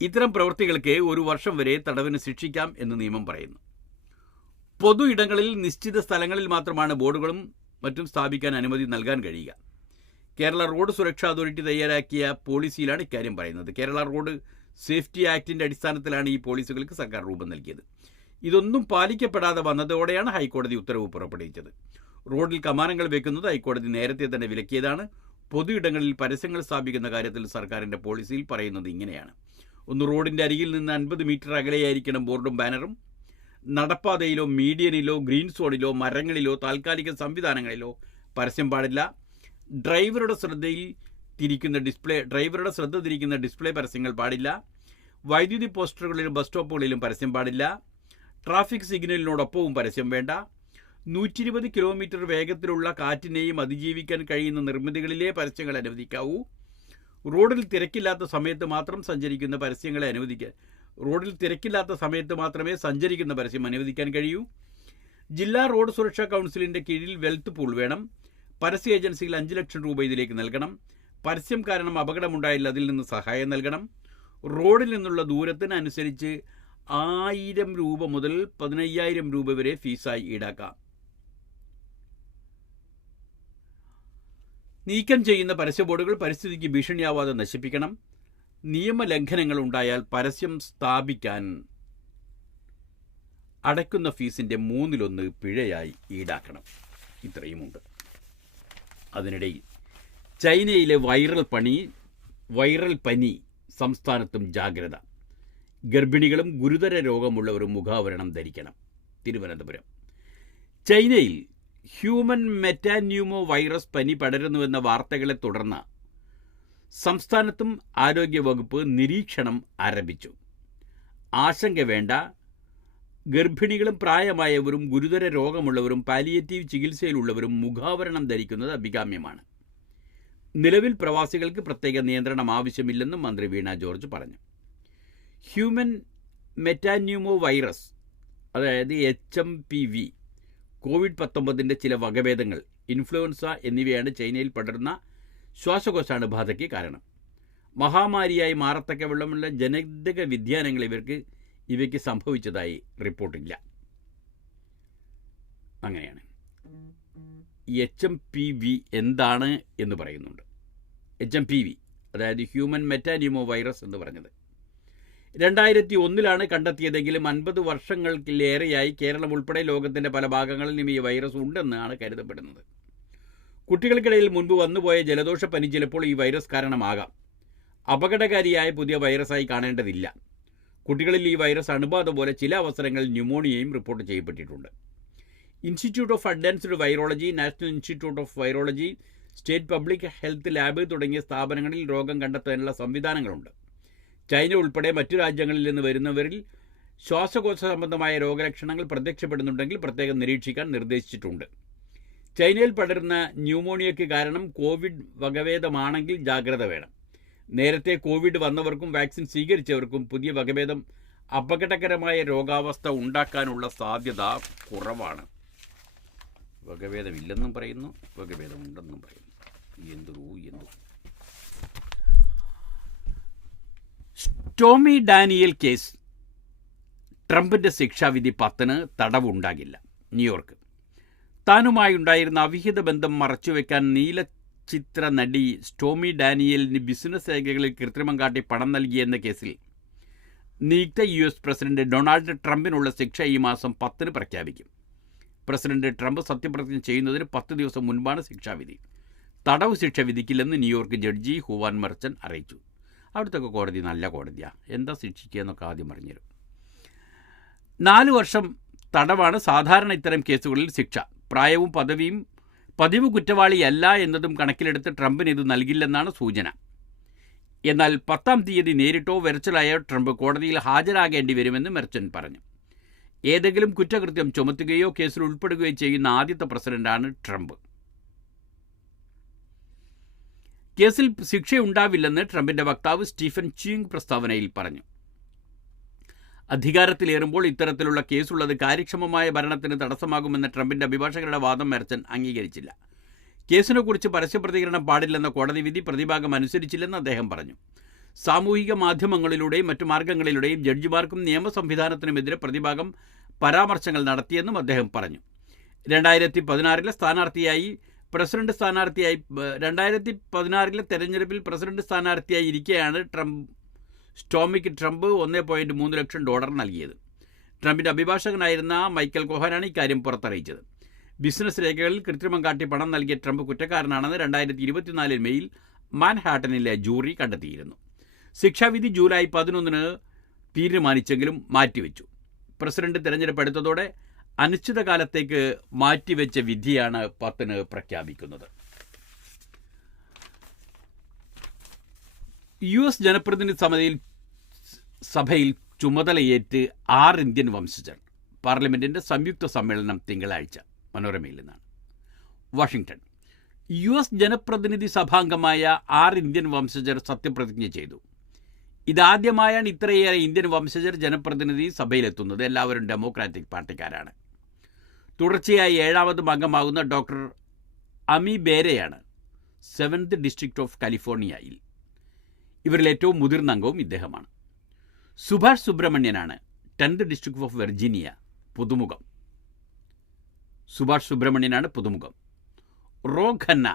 ഇത്തരം പ്രവൃത്തികൾക്ക് 1 വർഷം വരെ തടവിന് ശിക്ഷിക്കാം എന്ന് നിയമം പറയുന്നു. പൊതു ഇടങ്ങളിൽ നിശ്ചിത സ്ഥലങ്ങളിൽ മാത്രമാണ് ബോർഡുകളും മറ്റും സ്ഥാപിക്കാൻ അനുമതി നൽകാൻ കഴിയുക. കേരള റോഡ് സുരക്ഷാ അതോറിറ്റി തയ്യാറാക്കിയ പോളിസിയിലാണ് ഇക്കാര്യം പറയുന്നത്. കേരള റോഡ് സേഫ്റ്റി ആക്ടിൻ്റെ അടിസ്ഥാനത്തിലാണ് ഈ പോളിസികൾക്ക് സർക്കാർ രൂപം നൽകിയത്. ഇതൊന്നും പാലിക്കപ്പെടാതെ വന്നതോടെയാണ് ഹൈക്കോടതി ഉത്തരവ് പുറപ്പെടുവിച്ചത്. റോഡിൽ കമാനങ്ങൾ വെക്കുന്നത് ഹൈക്കോടതി നേരത്തെ തന്നെ വിലക്കിയതാണ്. പൊതു ഇടങ്ങളിൽ പരസ്യങ്ങൾ സ്ഥാപിക്കുന്ന കാര്യത്തിൽ സർക്കാരിൻ്റെ പോളിസിയിൽ പറയുന്നത് ഇങ്ങനെയാണ്: ഒന്ന്, റോഡിൻ്റെ അരികിൽ നിന്ന് 50 മീറ്റർ അകലെയായിരിക്കണം ബോർഡും ബാനറും. നടപ്പാതയിലോ മീഡിയനിലോ ഗ്രീൻ സോണിലോ മരങ്ങളിലോ താൽക്കാലിക സംവിധാനങ്ങളിലോ പരസ്യം പാടില്ല. ഡ്രൈവറുടെ ശ്രദ്ധ തിരിക്കുന്ന ഡിസ്പ്ലേ പരസ്യങ്ങൾ പാടില്ല. വൈദ്യുതി പോസ്റ്ററുകളിലും ബസ് സ്റ്റോപ്പുകളിലും പരസ്യം പാടില്ല. ട്രാഫിക് സിഗ്നലിനോടൊപ്പവും പരസ്യം വേണ്ട. 120 കിലോമീറ്റർ വേഗത്തിലുള്ള കാറ്റിനെയും അതിജീവിക്കാൻ കഴിയുന്ന നിർമ്മിതികളിലേ പരസ്യങ്ങൾ അനുവദിക്കാവൂ. റോഡിൽ തിരക്കില്ലാത്ത സമയത്ത് മാത്രമേ സഞ്ചരിക്കുന്ന പരസ്യം അനുവദിക്കാൻ കഴിയൂ. ജില്ലാ റോഡ് സുരക്ഷാ കൗൺസിലിൻ്റെ കീഴിൽ വെൽത്ത് പൂൾ വേണം. പരസ്യ ഏജൻസികൾ 5 ലക്ഷം രൂപ ഇതിലേക്ക് നൽകണം. പരസ്യം കാരണം അപകടമുണ്ടായാൽ അതിൽ നിന്ന് സഹായം നൽകണം. റോഡിൽ നിന്നുള്ള ദൂരത്തിന് അനുസരിച്ച് 1000 രൂപ മുതൽ 15,000 രൂപ വരെ ഫീസായി ഈടാക്കാം. നീക്കം ചെയ്യുന്ന പരസ്യ ബോർഡുകൾ പരിസ്ഥിതിക്ക് ഭീഷണിയാവാതെ നശിപ്പിക്കണം. നിയമലംഘനങ്ങൾ ഉണ്ടായാൽ പരസ്യം സ്ഥാപിക്കാൻ അടയ്ക്കുന്ന ഫീസിൻ്റെ 1/3 പിഴയായി ഈടാക്കണം. ഇത്രയുമുണ്ട്. അതിനിടയിൽ ചൈനയിലെ വൈറൽ പനി സംസ്ഥാനത്തും ജാഗ്രത. ഗർഭിണികളും ഗുരുതര രോഗമുള്ളവരും മുഖാവരണം ധരിക്കണം. തിരുവനന്തപുരം. ചൈനയിൽ ഹ്യൂമൻ മെറ്റാന്യൂമോ വൈറസ് പനി പടരുന്നുവെന്ന വാർത്തകളെ തുടർന്ന് സംസ്ഥാനത്തും ആരോഗ്യവകുപ്പ് നിരീക്ഷണം ആരംഭിച്ചു. ആശങ്ക വേണ്ട. ഗർഭിണികളും പ്രായമായവരും ഗുരുതര രോഗമുള്ളവരും പാലിയേറ്റീവ് ചികിത്സയിലുള്ളവരും മുഖാവരണം ധരിക്കുന്നത് അഭികാമ്യമാണ്. നിലവിൽ പ്രവാസികൾക്ക് പ്രത്യേക നിയന്ത്രണം ആവശ്യമില്ലെന്നും മന്ത്രി വീണ ജോർജ് പറഞ്ഞു. ഹ്യൂമൻ മെറ്റാന്യൂമോ വൈറസ്, അതായത് HMPV, COVID-19 ചില വകഭേദങ്ങൾ, ഇൻഫ്ലുവൻസ എന്നിവയാണ് ചൈനയിൽ പടരുന്ന ശ്വാസകോശാണുബാധയ്ക്ക് കാരണം. മഹാമാരിയായി മാറത്തക്കവണ്ണമുള്ള ജനിതക വ്യതിയാനങ്ങൾ ഇവയ്ക്ക് സംഭവിച്ചതായി റിപ്പോർട്ടില്ല. അങ്ങനെയാണ്. HMPV എന്താണ് എന്ന് പറയുന്നുണ്ട്. HMPV, അതായത് ഹ്യൂമൻ മെറ്റാന്യൂമോ വൈറസ് എന്ന് പറഞ്ഞത് 2001 കണ്ടെത്തിയതെങ്കിലും 50 വർഷങ്ങൾക്കിലേറെയായി കേരളം ഉൾപ്പെടെ ലോകത്തിൻ്റെ പല ഭാഗങ്ങളിലും ഈ വൈറസ് ഉണ്ടെന്നാണ് കരുതപ്പെടുന്നത്. കുട്ടികൾക്കിടയിൽ മുൻപ് വന്നുപോയ ജലദോഷപ്പനി ചിലപ്പോൾ ഈ വൈറസ് കാരണമാകാം. അപകടകാരിയായ പുതിയ വൈറസായി കാണേണ്ടതില്ല. കുട്ടികളിൽ ഈ വൈറസ് അണുബാധ പോലെ ചില അവസരങ്ങളിൽ ന്യൂമോണിയയും റിപ്പോർട്ട് ചെയ്യപ്പെട്ടിട്ടുണ്ട്. Institute of advanced virology, national institute of virology, state public health lab തുടങ്ങിയ സ്ഥാപനങ്ങളിൽ രോഗം കണ്ടെത്താനുള്ള സംവിധാനങ്ങളുണ്ട്. ചൈന ഉൾപ്പെടെ മറ്റു രാജ്യങ്ങളിൽ നിന്ന് വരുന്നവരിൽ ശ്വാസകോശ സംബന്ധമായ രോഗലക്ഷണങ്ങൾ പ്രത്യക്ഷപ്പെടുന്നുണ്ടെങ്കിൽ പ്രത്യേകം നിരീക്ഷിക്കാൻ നിർദ്ദേശിച്ചിട്ടുണ്ട്. ചൈനയിൽ പടരുന്ന ന്യൂമോണിയയ്ക്ക് കാരണം കോവിഡ് വകഭേദമാണെങ്കിൽ ജാഗ്രത വേണം. നേരത്തെ കോവിഡ് വന്നവർക്കും വാക്സിൻ സ്വീകരിച്ചവർക്കും പുതിയ വകഭേദം അപകടകരമായ രോഗാവസ്ഥ ഉണ്ടാക്കാനുള്ള സാധ്യത കുറവാണ്. വകഭേദമില്ലെന്നും പറയുന്നു, വകഭേദമുണ്ടെന്നും പറയുന്നു. എന്തു സ്റ്റോമി ഡാനിയൽ കേസ് ട്രംപിൻ്റെ ശിക്ഷാവിധി 10 തടവുണ്ടാകില്ല. ന്യൂയോർക്ക്. താനുമായുണ്ടായിരുന്ന അവിഹിത ബന്ധം മറച്ചുവെക്കാൻ നീലചിത്ര നടി സ്റ്റോമി ഡാനിയലിന് ബിസിനസ് രേഖകളിൽ കൃത്രിമം കാട്ടി പണം നൽകിയെന്ന കേസിൽ നിയുക്ത US പ്രസിഡന്റ് ഡൊണാൾഡ് ട്രംപിനുള്ള ശിക്ഷ ഈ മാസം 10 പ്രഖ്യാപിക്കും. പ്രസിഡന്റ് ട്രംപ് സത്യപ്രതിജ്ഞ ചെയ്യുന്നതിന് 10 ദിവസം മുൻപാണ് ശിക്ഷാവിധി. തടവ് ശിക്ഷ വിധിക്കില്ലെന്ന് ന്യൂയോർക്ക് ജഡ്ജി ഹുവാൻ മെർച്ചൻ അറിയിച്ചു. അവിടുത്തെ കോടതി നല്ല കോടതിയാണ്. എന്താ ശിക്ഷിക്കുക എന്നൊക്കെ ആദ്യം പറഞ്ഞുതരും. 4 വർഷം തടവാണ് സാധാരണ ഇത്തരം കേസുകളിൽ ശിക്ഷ. പ്രായവും പദവിയും പതിവ് കുറ്റവാളിയല്ല എന്നതും കണക്കിലെടുത്ത് ട്രംപിന് ഇത് നൽകില്ലെന്നാണ് സൂചന. എന്നാൽ 10-ാം തീയതി നേരിട്ടോ വെർച്വലായോ ട്രംപ് കോടതിയിൽ ഹാജരാകേണ്ടി വരുമെന്ന് മെർച്ചൻ പറഞ്ഞു. ഏതെങ്കിലും കുറ്റകൃത്യം ചുമത്തുകയോ കേസിൽ ഉൾപ്പെടുകയോ ചെയ്യുന്ന ആദ്യത്തെ പ്രസിഡന്റാണ് ട്രംപ്. കേസിൽ ശിക്ഷയുണ്ടാവില്ലെന്ന് ട്രംപിൻ്റെ വക്താവ് സ്റ്റീഫൻ ചീങ് പ്രസ്താവനയിൽ പറഞ്ഞു. അധികാരത്തിലേറുമ്പോൾ ഇത്തരത്തിലുള്ള കേസുള്ളത് കാര്യക്ഷമമായ ഭരണത്തിന് തടസ്സമാകുമെന്ന ട്രംപിൻ്റെ അഭിഭാഷകരുടെ വാദം മെർച്ചൻ അംഗീകരിച്ചില്ല. കേസിനെക്കുറിച്ച് പരസ്യപ്രതികരണം പാടില്ലെന്ന കോടതി വിധി പ്രതിഭാഗം അനുസരിച്ചില്ലെന്ന് അദ്ദേഹം പറഞ്ഞു. സാമൂഹിക മാധ്യമങ്ങളിലൂടെയും മറ്റു മാർഗങ്ങളിലൂടെയും ജഡ്ജിമാർക്കും നിയമ സംവിധാനത്തിനുമെതിരെ പ്രതിഭാഗം പരാമർശങ്ങൾ നടത്തിയെന്നും അദ്ദേഹം പറഞ്ഞു. 2016 തെരഞ്ഞെടുപ്പിൽ പ്രസിഡന്റ് സ്ഥാനാർത്ഥിയായി ഇരിക്കെയാണ് സ്റ്റോമിക്ക് ട്രംപ് $1.3 ലക്ഷം നൽകിയത്. ട്രംപിൻ്റെ അഭിഭാഷകനായിരുന്ന മൈക്കൽ കോഹനാണ് ഇക്കാര്യം പുറത്തറിയിച്ചത്. ബിസിനസ് രേഖകളിൽ കൃത്രിമം കാട്ടി പണം നൽകിയ ട്രംപ് കുറ്റക്കാരനാണെന്ന് 2024 മെയ്യിൽ മാൻഹാട്ടനിലെ ജൂറി കണ്ടെത്തിയിരുന്നു. ശിക്ഷാവിധി ജൂലൈ 11 തീരുമാനിച്ചെങ്കിലും മാറ്റിവെച്ചു. പ്രസിഡന്റ് തെരഞ്ഞെടുപ്പ് അടുത്തതോടെ അനിശ്ചിതകാലത്തേക്ക് മാറ്റിവെച്ച വിധിയാണ് 10 പ്രഖ്യാപിക്കുന്നത്. US ജനപ്രതിനിധി സഭയിൽ ചുമതലയേറ്റ് 6 ഇന്ത്യൻ വംശജർ. പാർലമെന്റിന്റെ സംയുക്ത സമ്മേളനം തിങ്കളാഴ്ച. മനോരമയിൽ നിന്നാണ്. വാഷിംഗ്ടൺ. US ജനപ്രതിനിധി സഭാംഗമായ 6 ഇന്ത്യൻ വംശജർ സത്യപ്രതിജ്ഞ ചെയ്തു. ഇതാദ്യമായാണ് ഇത്രയേറെ ഇന്ത്യൻ വംശജർ ജനപ്രതിനിധി സഭയിലെത്തുന്നത്. എല്ലാവരും ഡെമോക്രാറ്റിക് പാർട്ടിക്കാരാണ്. തുടർച്ചയായി 7ാമതും അംഗമാകുന്ന ഡോക്ടർ അമി ബേരയാണ് 7th ഡിസ്ട്രിക്ട് ഓഫ് കാലിഫോർണിയയിൽ. ഇവരിൽ ഏറ്റവും മുതിർന്ന അംഗവും ഇദ്ദേഹമാണ്. സുഭാഷ് സുബ്രഹ്മണ്യനാണ് 10th ഡിസ്ട്രിക്ട് ഓഫ് വെർജീനിയ പുതുമുഖം. സുഭാഷ് സുബ്രഹ്മണ്യനാണ് പുതുമുഖം. Ro Khanna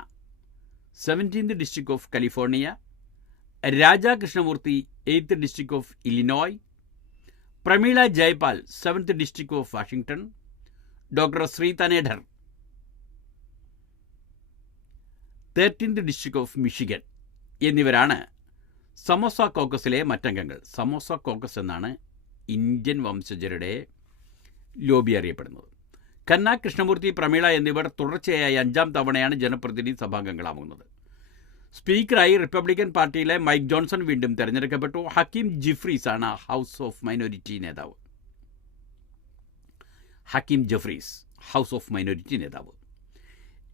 17th district of California. Raja Krishnamoorthi 8th district of Illinois. Pramila Jayapal 7th district of Washington. Doctor Shri Thanedar 13th district of Michigan എന്നിവരാണ് സമോസ കോക്കസിലെ മറ്റംഗങ്ങൾ. സമോസ കോക്കസ് എന്നാണ് ഇന്ത്യൻ വംശജരുടെ ലോബി അറിയപ്പെടുന്നത്. ഖന്ന, കൃഷ്ണമൂർത്തി, പ്രമീള എന്നിവർ തുടർച്ചയായി 5ാം തവണയാണ് ജനപ്രതിനിധി സഭാംഗങ്ങളാവുന്നത്. സ്പീക്കറായി റിപ്പബ്ലിക്കൻ പാർട്ടിയിലെ മൈക്ക് ജോൺസൺ വീണ്ടും തെരഞ്ഞെടുക്കപ്പെട്ടു. ഹക്കീം ജെഫ്രീസ് ആണ് ഹൗസ് ഓഫ് മൈനോരിറ്റി നേതാവ്.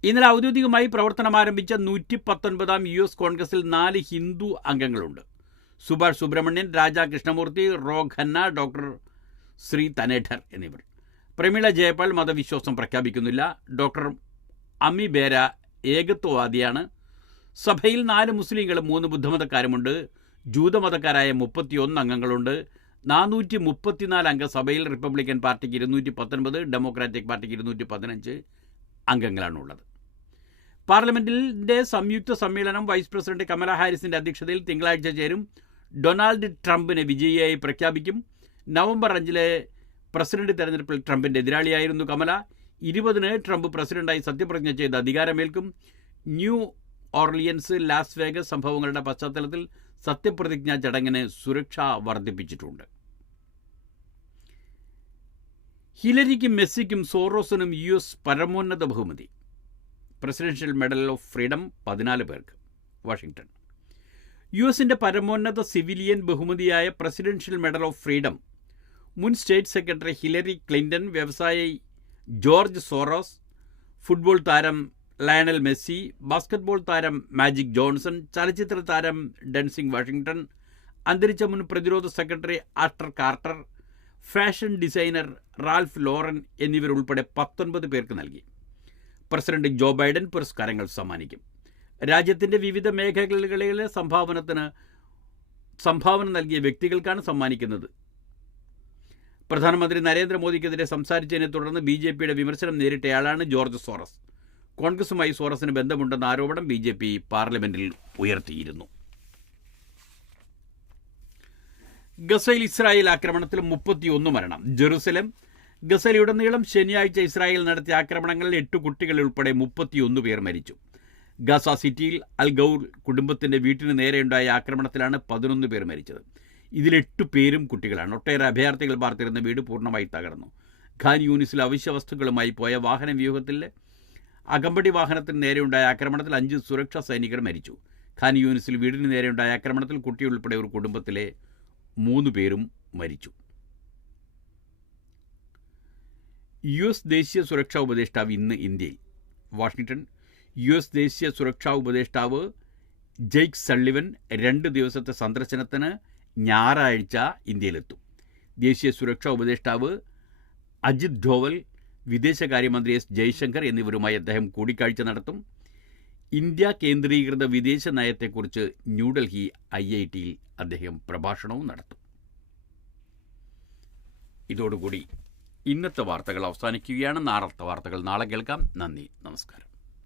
ഇന്നലെ ഔദ്യോഗികമായി പ്രവർത്തനം ആരംഭിച്ച 119ാം US കോൺഗ്രസിൽ 4 ഹിന്ദു അംഗങ്ങളുണ്ട്. സുഭാഷ് സുബ്രഹ്മണ്യൻ, രാജാ കൃഷ്ണമൂർത്തി, റോ ഖന്ന, ഡോക്ടർ ശ്രീ തനേഠർ എന്നിവർ. പ്രമീള ജയപാൽ മതവിശ്വാസം പ്രഖ്യാപിക്കുന്നില്ല. ഡോക്ടർ അമി ബേര ഏകത്വവാദിയാണ്. സഭയിൽ 4 മുസ്ലിങ്ങളും 3 ബുദ്ധമതക്കാരുമുണ്ട്. ജൂതമതക്കാരായ 31 അംഗങ്ങളുണ്ട്. 434 അംഗ സഭയിൽ റിപ്പബ്ലിക്കൻ പാർട്ടിക്ക് 219, ഡെമോക്രാറ്റിക് പാർട്ടിക്ക് 215 അംഗങ്ങളാണുള്ളത്. പാർലമെന്റിന്റെ സംയുക്ത സമ്മേളനം വൈസ് പ്രസിഡന്റ് കമല ഹാരിസിന്റെ അധ്യക്ഷതയിൽ തിങ്കളാഴ്ച ചേരും. ഡൊണാൾഡ് ട്രംപിനെ വിജയിയായി പ്രഖ്യാപിക്കും. നവംബർ 5 പ്രസിഡന്റ് തെരഞ്ഞെടുപ്പിൽ ട്രംപിന്റെ എതിരാളിയായിരുന്നു കമല. 20 ട്രംപ് പ്രസിഡന്റായി സത്യപ്രതിജ്ഞ ചെയ്ത് അധികാരമേൽക്കും. ന്യൂ ഓർലിയൻസ്, ലാസ് വേഗസ് സംഭവങ്ങളുടെ പശ്ചാത്തലത്തിൽ സത്യപ്രതിജ്ഞാ ചടങ്ങിന് സുരക്ഷ വർദ്ധിപ്പിച്ചിട്ടുണ്ട്. ഹിലരിക്കും മെസ്സിക്കും സോറോസിനും US പരമോന്നത ബഹുമതി. പ്രസിഡൻഷ്യൽ മെഡൽ ഓഫ് ഫ്രീഡം 14 പേർക്ക്. വാഷിംഗ്ടൺ. USന്റെ പരമോന്നത സിവിലിയൻ ബഹുമതിയായ പ്രസിഡൻഷ്യൽ മെഡൽ ഓഫ് ഫ്രീഡം മുൻ സ്റ്റേറ്റ് സെക്രട്ടറി ഹിലരി ക്ലിന്റൺ, വ്യവസായി ജോർജ് സോറോസ്, ഫുട്ബോൾ താരം ലയണൽ മെസ്സി, ബാസ്കറ്റ്ബോൾ താരം മാജിക് ജോൺസൺ, ചലച്ചിത്ര താരം ഡെൻസിംഗ് വാഷിംഗ്ടൺ, അന്തരിച്ച മുൻ പ്രതിരോധ secretary Ashton Carter, fashion designer Ralph Lauren എന്നിവരുൾപ്പെടെ 19 പേർക്ക് നൽകി. പ്രസിഡന്റ് ജോ ബൈഡൻ പുരസ്കാരങ്ങൾ സമ്മാനിക്കും. രാജ്യത്തിൻ്റെ വിവിധ മേഖലകളിലെ സംഭാവന നൽകിയ വ്യക്തികൾക്കാണ് സമ്മാനിക്കുന്നത്. പ്രധാനമന്ത്രി നരേന്ദ്രമോദിക്കെതിരെ സംസാരിച്ചതിനെ തുടർന്ന് BJPയുടെ വിമർശനം നേരിട്ടയാളാണ് ജോർജ് സോറസ്. കോൺഗ്രസുമായി സോറസിന് ബന്ധമുണ്ടെന്ന ആരോപണം BJP പാർലമെന്റിൽ ഉയർത്തിയിരുന്നു. ഗസയിൽ ഇസ്രായേൽ ആക്രമണത്തിൽ 31 മരണം. ജെറുസലേം. ഗസയിലുടനീളം ശനിയാഴ്ച ഇസ്രായേൽ നടത്തിയ ആക്രമണങ്ങളിൽ 8 കുട്ടികൾ ഉൾപ്പെടെ 31 പേർ മരിച്ചു. ഗസ സിറ്റിയിൽ അൽ ഗൗർ കുടുംബത്തിന്റെ വീട്ടിന് നേരെയുണ്ടായ ആക്രമണത്തിലാണ് 11 പേർ മരിച്ചത്. ഇതിൽ 8 പേരും കുട്ടികളാണ്. ഒട്ടേറെ അഭയാർത്ഥികൾ പാർത്തിരുന്ന വീട് പൂർണ്ണമായി തകർന്നു. ഖാൻ യൂനിസിൽ അവശ്യ വസ്തുക്കളുമായി പോയ വാഹന വ്യൂഹത്തിലെ അകമ്പടി വാഹനത്തിന് നേരെയുണ്ടായ ആക്രമണത്തിൽ 5 സുരക്ഷാ സൈനികർ മരിച്ചു. ഖാൻ യൂനിസിൽ വീടിന് നേരെയുണ്ടായ ആക്രമണത്തിൽ കുട്ടിയുൾപ്പെടെ ഒരു കുടുംബത്തിലെ 3 പേരും മരിച്ചു. US ദേശീയ സുരക്ഷാ ഉപദേഷ്ടാവ് ഇന്ന് ഇന്ത്യയിൽ. വാഷിംഗ്ടൺ. US ദേശീയ സുരക്ഷാ ഉപദേഷ്ടാവ് ജെയ്ക്ക് സള്ളിവൻ 2 ദിവസത്തെ സന്ദർശനത്തിന് ഞായറാഴ്ച ഇന്ത്യയിലെത്തും. ദേശീയ സുരക്ഷാ ഉപദേഷ്ടാവ് അജിത് ഡോവൽ, വിദേശകാര്യമന്ത്രി S ജയശങ്കർ എന്നിവരുമായി അദ്ദേഹം കൂടിക്കാഴ്ച നടത്തും. ഇന്ത്യ കേന്ദ്രീകൃത വിദേശ നയത്തെക്കുറിച്ച് ന്യൂഡൽഹി IITയിൽ അദ്ദേഹം പ്രഭാഷണവും നടത്തും. ഇതോടുകൂടി ഇന്നത്തെ വാർത്തകൾ അവസാനിക്കുകയാണ്. നാളത്തെ വാർത്തകൾ നാളെ കേൾക്കാം. നന്ദി, നമസ്കാരം.